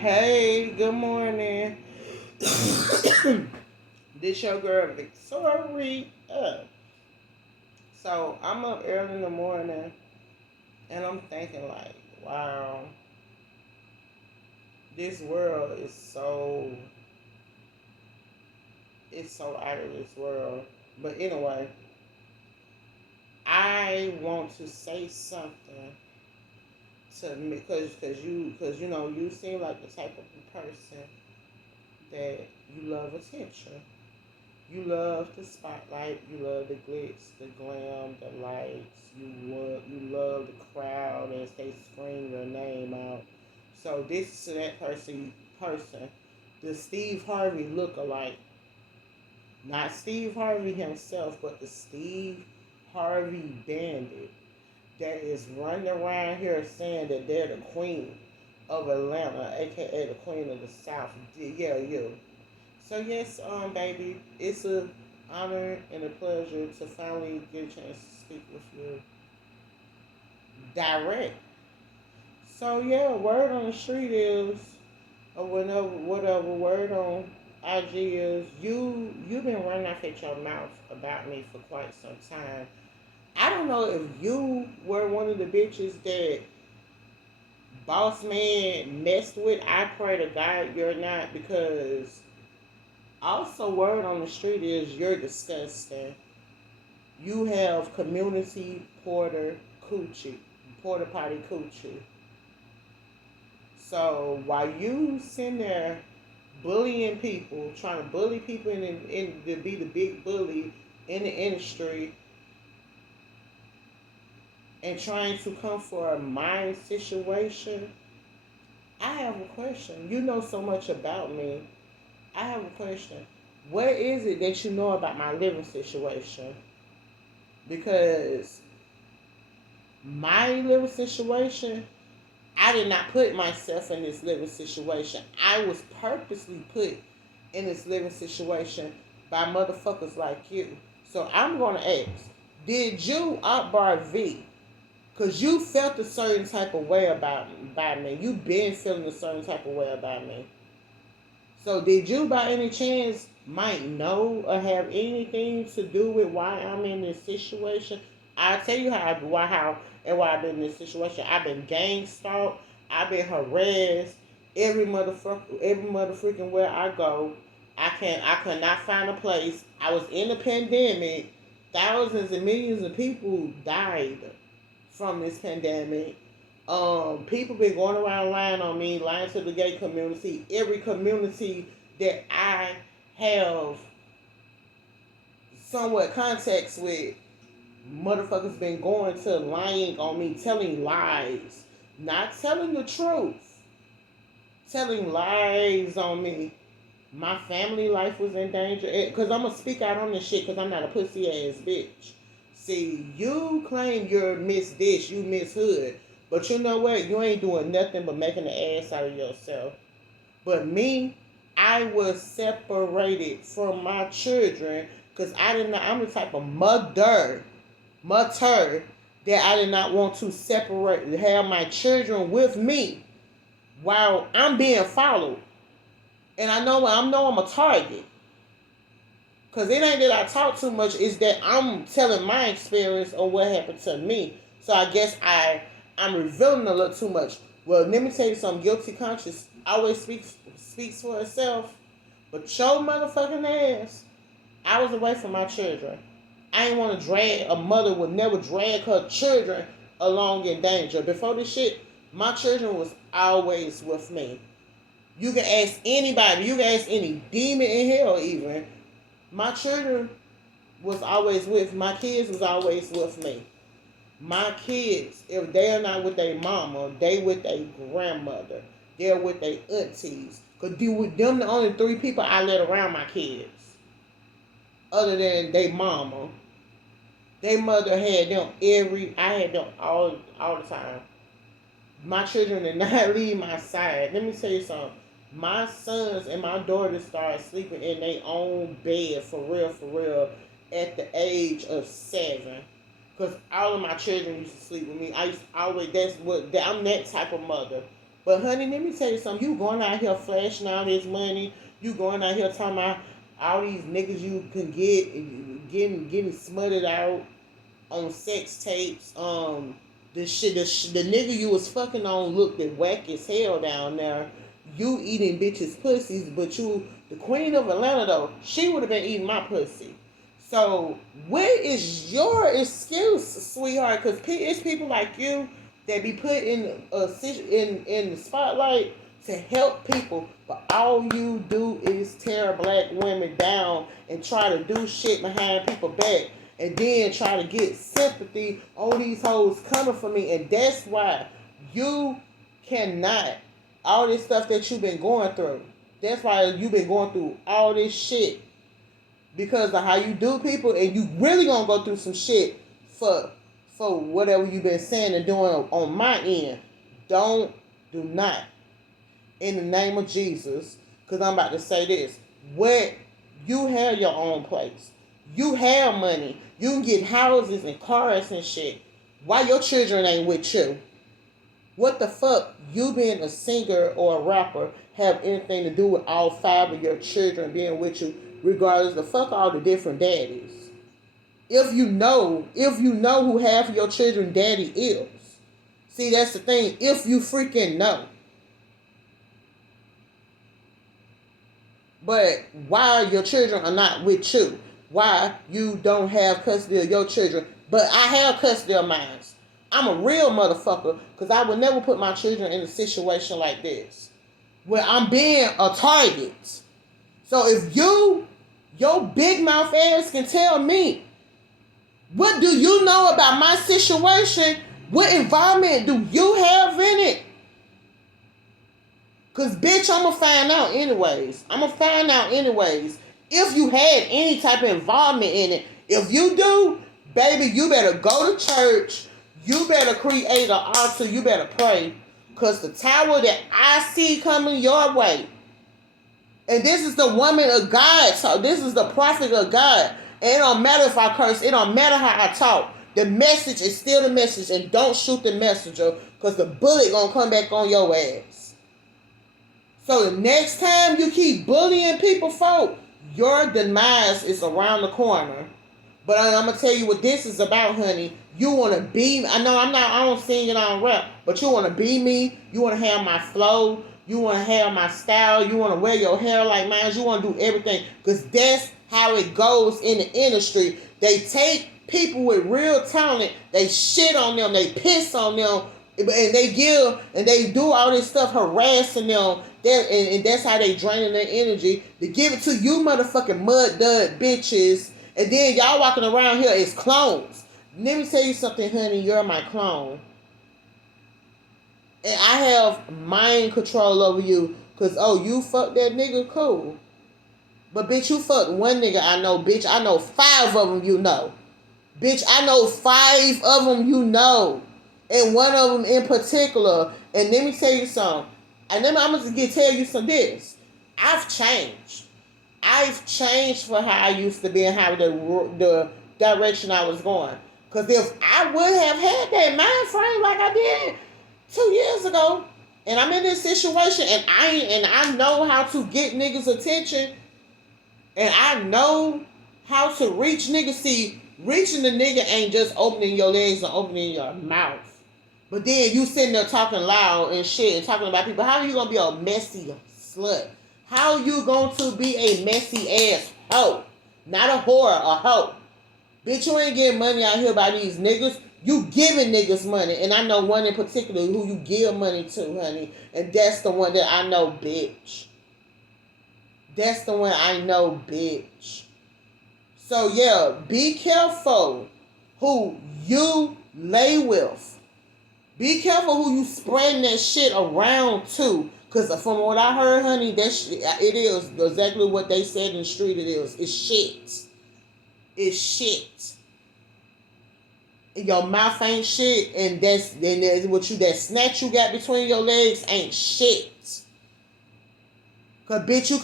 Hey, good morning. This your girl Victoria. So I'm up early in the morning and I'm thinking like, wow, this world is so out of this world. But anyway, I want to say something to me because you seem like the type of person that you love attention. You love the spotlight. You love the glitz, the glam, the lights. You love the crowd as they scream your name out. So this is to that person, the Steve Harvey look-alike, not Steve Harvey himself, but the Steve Harvey bandit that is running around here saying that they're the queen of Atlanta, aka the queen of the South. Yeah, you. So yes, baby, it's a honor and a pleasure to finally get a chance to speak with you direct. So yeah, word on the street is, or whatever word on IG is, you've been running off at your mouth about me for quite some time. I don't know if you were one of the bitches that boss man messed with. I pray to God you're not, because also, word on the street is you're disgusting. You have community porter potty coochie. So while you sitting there bullying people, trying to bully people in to be the big bully in the industry, and trying to come for a mind situation, I have a question. You know so much about me. I have a question. What is it that you know about my living situation? Because my living situation, I did not put myself in this living situation. I was purposely put in this living situation by motherfuckers like you. So I'm going to ask, did you, Akbar V, because you felt a certain type of way about me. You been feeling a certain type of way about me. So did you by any chance might know or have anything to do with why I'm in this situation? I'll tell you why I've been in this situation. I've been gang stalked. I've been harassed. Every motherfucking where I go, I could not find a place. I was in the pandemic. Thousands and millions of people died from this pandemic. People been going around lying on me, lying to the gay community, every community that I have somewhat context with. Motherfuckers been going to lying on me, telling lies, not telling the truth, telling lies on me. My family life was in danger. Because I'm going to speak out on this shit because I'm not a pussy ass bitch. See, you claim you're Miss Dish, you Miss Hood. But you know what? You ain't doing nothing but making an ass out of yourself. But me, I was separated from my children because I did not. I'm the type of mother, that I did not want to have my children with me while I'm being followed. And I'm a target. Because it ain't that I talk too much, it's that I'm telling my experience on what happened to me. So I guess I'm revealing a little too much. Well, let me tell you something. Guilty conscience always speaks for itself. But your motherfucking ass, I was away from my children. I ain't want to a mother would never drag her children along in danger. Before this shit, my children was always with me. You can ask anybody. You can ask any demon in hell even. My children was always with, my kids was always with me. My kids, if they are not with their mama, they with their grandmother. They're with their aunties. Because with them the only three people I let around my kids. Other than their mama. Their mother had them I had them all the time. My children did not leave my side. Let me tell you something. My sons and my daughters started sleeping in their own bed for real, at the age of 7. Because all of my children used to sleep with me. I used to always, I'm that type of mother. But honey, let me tell you something. You going out here flashing all this money. You going out here talking about all these niggas you can getting smutted out on sex tapes. The nigga you was fucking on looked at whack as hell down there. You eating bitches' pussies, but you, the queen of Atlanta though, she would have been eating my pussy. So where is your excuse, sweetheart? Because it's people like you that be put in the spotlight to help people, but all you do is tear black women down and try to do shit behind people's back, and then try to get sympathy. All these hoes coming for me, and that's why you cannot. All this stuff that you've been going through. That's why you've been going through all this shit, because of how you do people, and you really gonna go through some shit for whatever you've been saying and doing on my end. Do not, in the name of Jesus, because I'm about to say this. What, you have your own place. You have money. You can get houses and cars and shit. Why your children ain't with you? What the fuck, you being a singer or a rapper, have anything to do with all 5 of your children being with you, regardless of fuck all the different daddies? If you know who half of your children daddy is. See, that's the thing. If you freaking know. But why your children are not with you? Why you don't have custody of your children? But I have custody of mine. I'm a real motherfucker, because I would never put my children in a situation like this, where I'm being a target. So if your big mouth ass can tell me, what do you know about my situation? What environment do you have in it? Because, bitch, I'm going to find out anyways. If you had any type of involvement in it. If you do, baby, you better go to church. You better create an altar. You better pray. Because the tower that I see coming your way, and this is the woman of God. So this is the prophet of God. And it don't matter if I curse. It don't matter how I talk. The message is still the message. And don't shoot the messenger, because the bullet going to come back on your ass. So the next time you keep bullying people, folk, your demise is around the corner. But I'm going to tell you what this is about, honey. You want to be, I don't sing it on rap, but you want to be me. You want to have my flow. You want to have my style. You want to wear your hair like mine. You want to do everything, because that's how it goes in the industry. They take people with real talent, they shit on them, they piss on them, and they do all this stuff harassing them. And that's how they draining their energy. They give it to you motherfucking mud dud bitches. And then y'all walking around here as clones. Let me tell you something, honey. You're my clone. And I have mind control over you. Because, you fuck that nigga, cool. But, bitch, you fuck one nigga I know, bitch. I know 5 of them you know. Bitch, I know 5 of them you know. And one of them in particular. And let me tell you something. And then I'm going to tell you some this. I've changed. I've changed for how I used to be and how the direction I was going. Because if I would have had that mind frame like I did 2 years ago, and I'm in this situation, and I know how to get niggas' attention, and I know how to reach niggas. See, reaching the nigga ain't just opening your legs and opening your mouth. But then you sitting there talking loud and shit and talking about people. How are you going to be a messy slut? How are you going to be a messy ass hoe? Not a whore, a hoe. Bitch, you ain't getting money out here by these niggas. You giving niggas money. And I know one in particular who you give money to, honey. And that's the one that I know, bitch. That's the one I know, bitch. So, yeah, be careful who you lay with. Be careful who you spreading that shit around to. Because from what I heard, honey, it is exactly what they said in the street it is. It's shit. It's shit. Your mouth ain't shit, and that's that snatch you got between your legs ain't shit. Bitch, you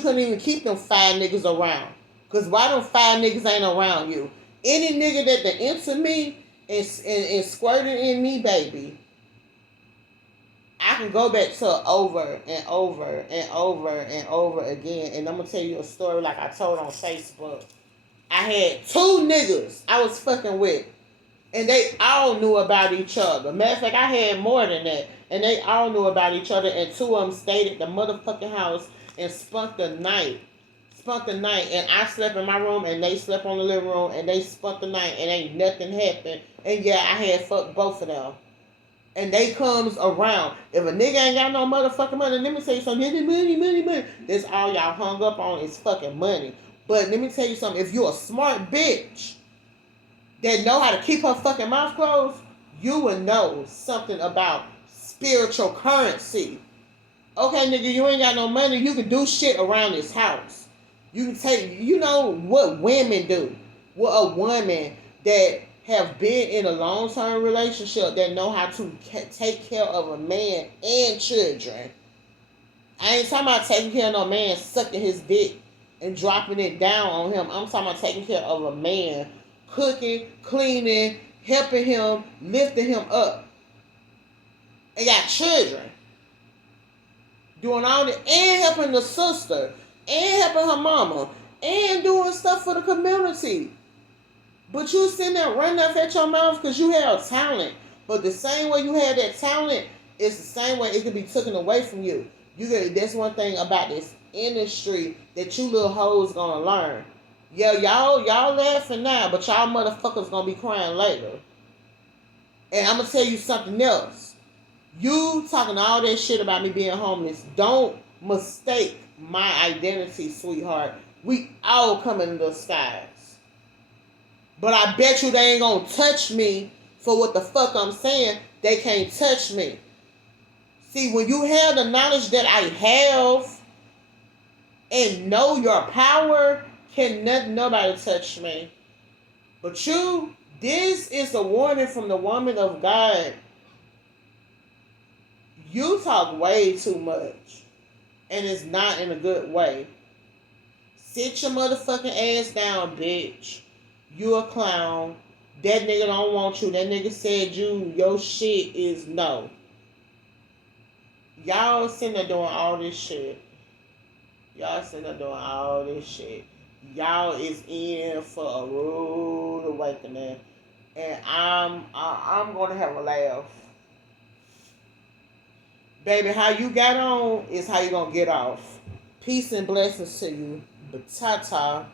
couldn't even keep them 5 niggas around. Because why them 5 niggas ain't around you? Any nigga that into me and squirting in me, baby, I can go back to over and over and over and over again. And I'm going to tell you a story like I told on Facebook. I had two niggas I was fucking with. And they all knew about each other. Matter of fact, I had more than that. And they all knew about each other. And two of them stayed at the motherfucking house and spent the night. And I slept in my room and they slept on the living room and they spent the night and ain't nothing happened. And yeah, I had fucked both of them. And they comes around. If a nigga ain't got no motherfucking money, let me tell you something. Money. That's all y'all hung up on is fucking money. But let me tell you something. If you a smart bitch that know how to keep her fucking mouth closed, you would know something about spiritual currency. Okay, nigga, you ain't got no money. You can do shit around this house. You can take, you know what women do. What a woman that have been in a long-term relationship that know how to take care of a man and children. I ain't talking about taking care of no man sucking his dick and dropping it down on him. I'm talking about taking care of a man, cooking, cleaning, helping him, lifting him up. And got children. Doing all that and helping the sister and helping her mama and doing stuff for the community. But you sitting there running off at your mouth because you have talent. But the same way you have that talent, it's the same way it can be taken away from you. That's one thing about this industry that you little hoes gonna learn. Yeah, y'all laughing now, but y'all motherfuckers gonna be crying later. And I'm gonna tell you something else. You talking all that shit about me being homeless. Don't mistake my identity, sweetheart. We all come in the skies. But I bet you they ain't gonna touch me for what the fuck I'm saying. They can't touch me. See, when you have the knowledge that I have and know your power, can nobody touch me. But you, this is a warning from the woman of God. You talk way too much. And it's not in a good way. Sit your motherfucking ass down, bitch. You a clown. That nigga don't want you. That nigga said your shit is no. Y'all sitting there doing all this shit. Y'all is in for a rude awakening. And I'm gonna have a laugh. Baby, how you got on is how you gonna get off. Peace and blessings to you. But ta-ta.